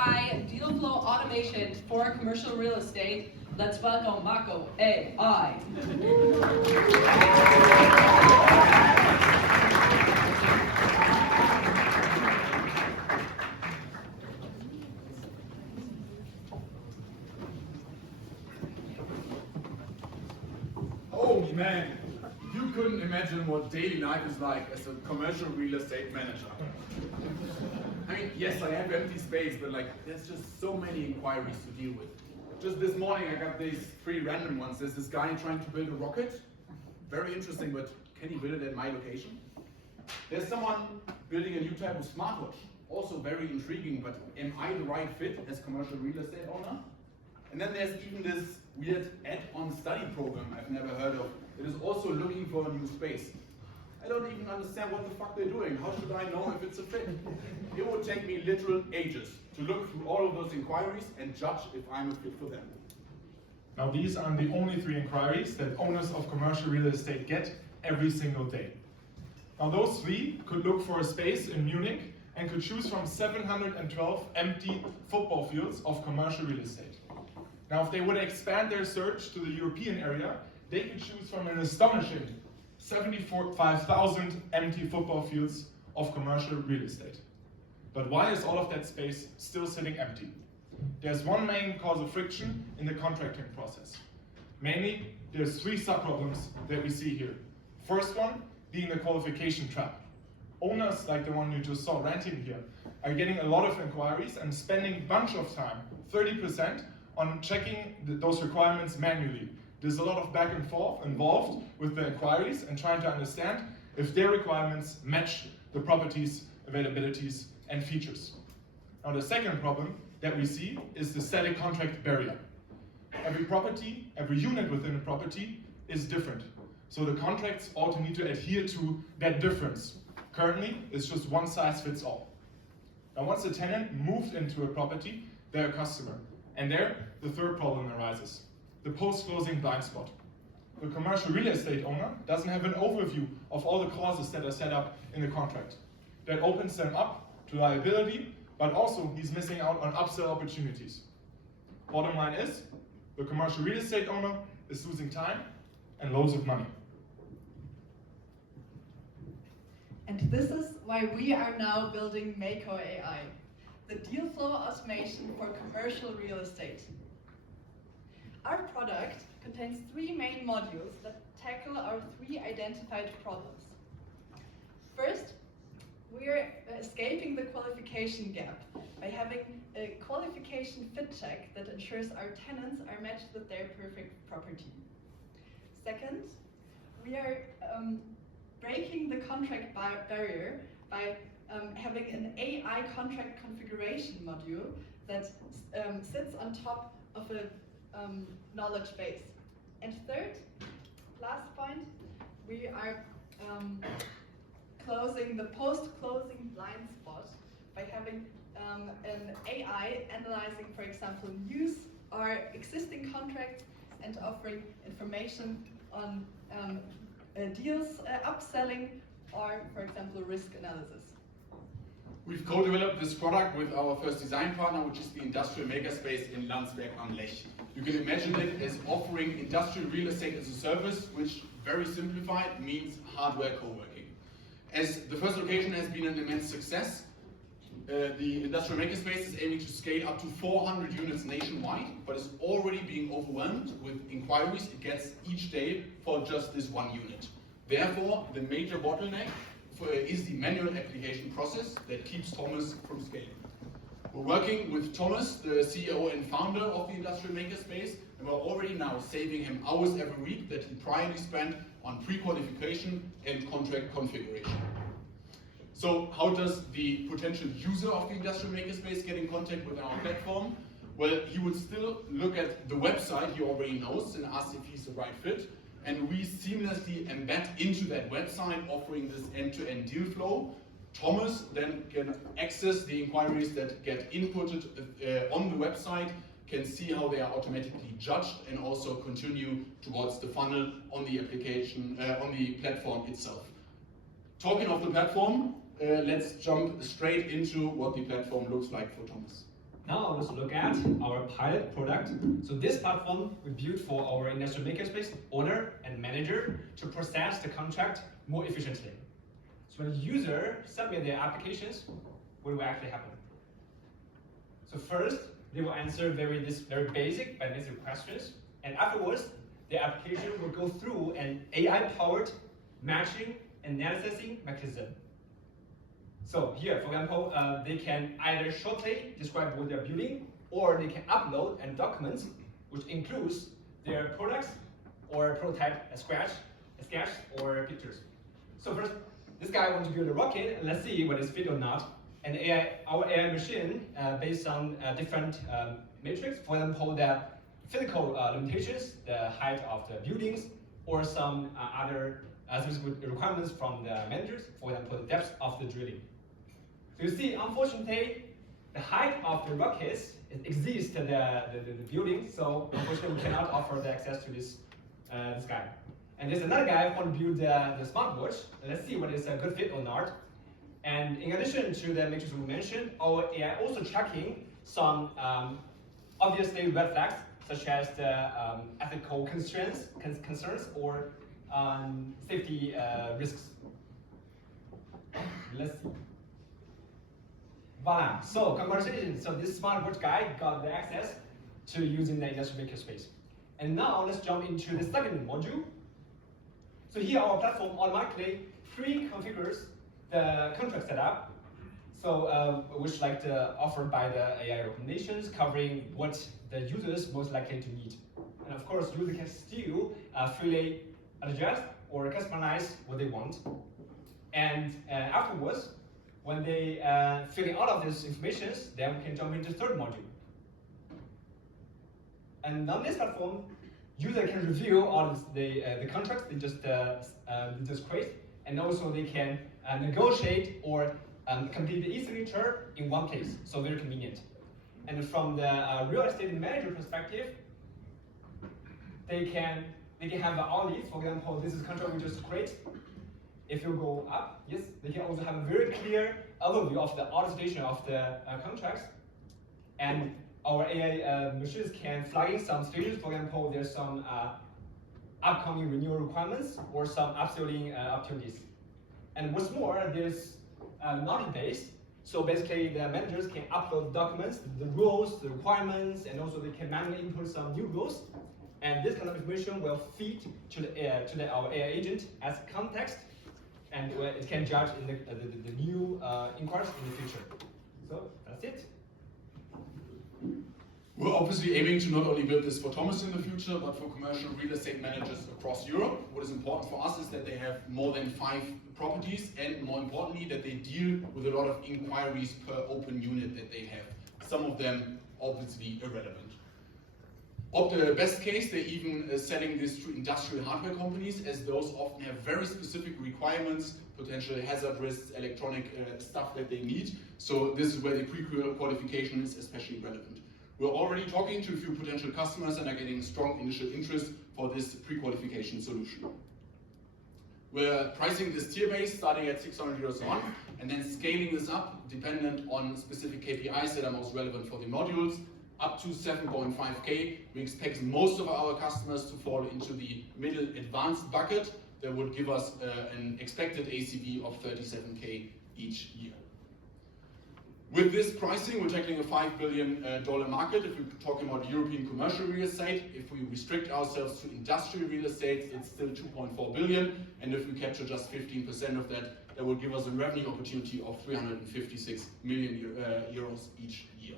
AI deal flow automation for commercial real estate. Let's welcome Mako AI. Oh man, you couldn't imagine what daily life is like as a commercial real estate manager. I mean, yes, I have empty space, but like, there's just so many inquiries to deal with. Just this morning, I got these 3 random ones. There's this guy trying to build a rocket. Very interesting, but can he build it at my location? There's someone building a new type of smartwatch. Also very intriguing, but am I the right fit as commercial real estate owner? And then there's even this weird add-on study program I've never heard of that is also looking for a new space. I don't even understand what the fuck they're doing. How should I know if it's a fit? It would take me literal ages to look through all of those inquiries and judge if I'm a fit for them. Now these aren't the only 3 inquiries that owners of commercial real estate get every single day. Now those 3 could look for a space in Munich and could choose from 712 empty football fields of commercial real estate. Now if they would expand their search to the European area, they could choose from an astonishing 75,000 empty football fields of commercial real estate. But why is all of that space still sitting empty? There's one main cause of friction in the contracting process. Mainly, there's 3 subproblems that we see here. First one being the qualification trap. Owners, like the one you just saw renting here, are getting a lot of inquiries and spending a bunch of time, 30%, on checking those requirements manually. There's a lot of back and forth involved with the inquiries and trying to understand if their requirements match the property's availabilities and features. Now the second problem that we see is the static contract barrier. Every property, every unit within a property is different. So the contracts also need to adhere to that difference. Currently, it's just one size fits all. Now once a tenant moved into a property, they're a customer. And there, the third problem arises. The post-closing blind spot. The commercial real estate owner doesn't have an overview of all the clauses that are set up in the contract. That opens them up to liability, but also he's missing out on upsell opportunities. Bottom line is, the commercial real estate owner is losing time and loads of money. And this is why we are now building Mako AI, the deal flow automation for commercial real estate. Our product contains 3 main modules that tackle our 3 identified problems. First, we are escaping the qualification gap by having a qualification fit check that ensures our tenants are matched with their perfect property. Second, we are breaking the contract barrier by having an AI contract configuration module that sits on top of a knowledge base. And third, last point, we are closing the post-closing blind spot by having an AI analyzing, for example, news or existing contracts and offering information on deals, upselling, or, for example, risk analysis. We've co-developed this product with our first design partner, which is the industrial makerspace in Landsberg am Lech. You can imagine it as offering industrial real estate as a service, which, very simplified, means hardware co-working. As the first location has been an immense success, the industrial makerspace is aiming to scale up to 400 units nationwide, but is already being overwhelmed with inquiries it gets each day for just this one unit. Therefore, the major bottleneck is the manual application process that keeps Thomas from scaling. We're working with Thomas, the CEO and founder of the Industrial Makerspace, and we're already now saving him hours every week that he priorly spent on pre-qualification and contract configuration. So how does the potential user of the Industrial Makerspace get in contact with our platform? Well, he would still look at the website he already knows and ask if he's the right fit. And we seamlessly embed into that website, offering this end-to-end deal flow. Thomas then can access the inquiries that get inputted on the website, can see how they are automatically judged, and also continue towards the funnel on the application, on the platform itself. Talking of the platform, let's jump straight into what the platform looks like for Thomas. Now let's look at our pilot product. So this platform we built for our industrial makerspace owner and manager to process the contract more efficiently. So when the user submit their applications, what will actually happen? So first, they will answer very basic but necessary questions, and afterwards, the application will go through an AI-powered matching and analyzing mechanism. So here, for example, they can either shortly describe what they're building, or they can upload a document which includes their products or prototype, a sketch, or pictures. So first, this guy wants to build a rocket, and let's see whether it's fit or not. And our AI machine, based on different metrics, for example, the physical limitations, the height of the buildings, or some other specific requirements from the managers, for example, the depth of the drilling. So you see, unfortunately, the height of the rockets exceeds the building, so unfortunately we cannot offer the access to this guy. And there's another guy who wants to build the smartwatch. Let's see whether it's a good fit or not. And in addition to the metrics we mentioned, our AI also tracking some obviously red flags, such as the ethical concerns or safety risks. Let's see. Voila. So congratulations. So this smartwatch guy got the access to using the industrial makerspace. And now let's jump into the second module. So here our platform automatically pre-configures the contract setup. So which like offered by the AI recommendations, covering what the user is most likely to need. And of course, user can still freely adjust or customize what they want. And afterwards, when they filling all of these informations, then we can jump into the third module. And on this platform, user can review all of the contracts they just create, and also they can negotiate or complete the e-signature in one place, so very convenient. And from the real estate manager perspective, they can have all these. For example, this is contract we just create. If you go up, yes, they can also have a very clear overview of the orchestration of the contracts. And our AI machines can flag in some stages. For example, there's some upcoming renewal requirements or some upselling opportunities. And what's more, there's knowledge-based. So basically, the managers can upload documents, the rules, the requirements, and also they can manually input some new rules. And this kind of information will feed to our AI agent as context, and it can judge in the new inquiries in the future. So that's it. We're obviously aiming to not only build this for Thomas in the future, but for commercial real estate managers across Europe. What is important for us is that they have more than 5 properties, and more importantly, that they deal with a lot of inquiries per open unit that they have. Some of them obviously irrelevant. Of the best case, they're even selling this to industrial hardware companies, as those often have very specific requirements, potential hazard risks, electronic stuff that they need. So this is where the pre-qualification is especially relevant. We're already talking to a few potential customers and are getting strong initial interest for this pre-qualification solution. We're pricing this tier-based, starting at 600 euros a month, and then scaling this up, dependent on specific KPIs that are most relevant for the modules, up to 7.5K. We expect most of our customers to fall into the middle advanced bucket that would give us an expected ACV of 37K each year. With this pricing, we're tackling a $5 billion market. If we're talking about European commercial real estate, if we restrict ourselves to industrial real estate, it's still 2.4 billion. And if we capture just 15% of that, that will give us a revenue opportunity of 356 million euros each year.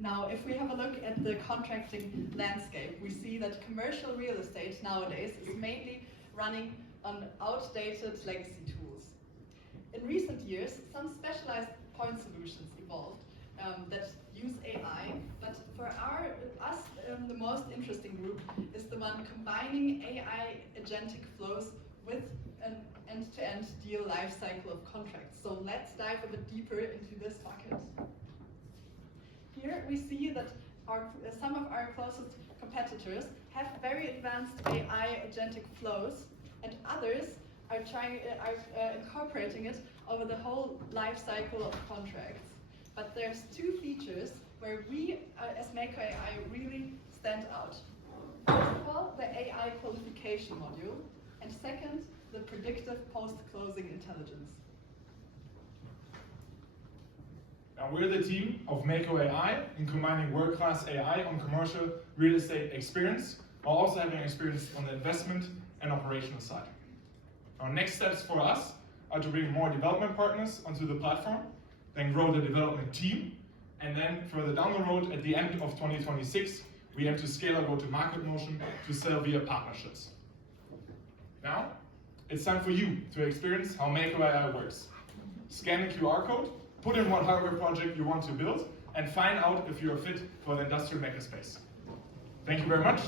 Now, if we have a look at the contracting landscape, we see that commercial real estate nowadays is mainly running on outdated legacy tools. In recent years, some specialized point solutions evolved that use AI, but for us, the most interesting group is the one combining AI agentic flows with an end-to-end deal lifecycle of contracts. So let's dive a bit deeper into this bucket. Here we see that some of our closest competitors have very advanced AI agentic flows, and others are incorporating it over the whole life cycle of contracts. but there's two features where we, as Mako AI, really stand out. First of all, the AI qualification module, and second, the predictive post-closing intelligence. Now we're the team of Mako AI in combining world-class AI on commercial real estate experience, while also having experience on the investment and operational side. Our next steps for us are to bring more development partners onto the platform, then grow the development team, and then further down the road at the end of 2026, we aim to scale our go-to-market motion to sell via partnerships. Now, it's time for you to experience how Mako AI works. Scan the QR code, put in what hardware project you want to build, and find out if you're fit for the industrial makerspace. Thank you very much.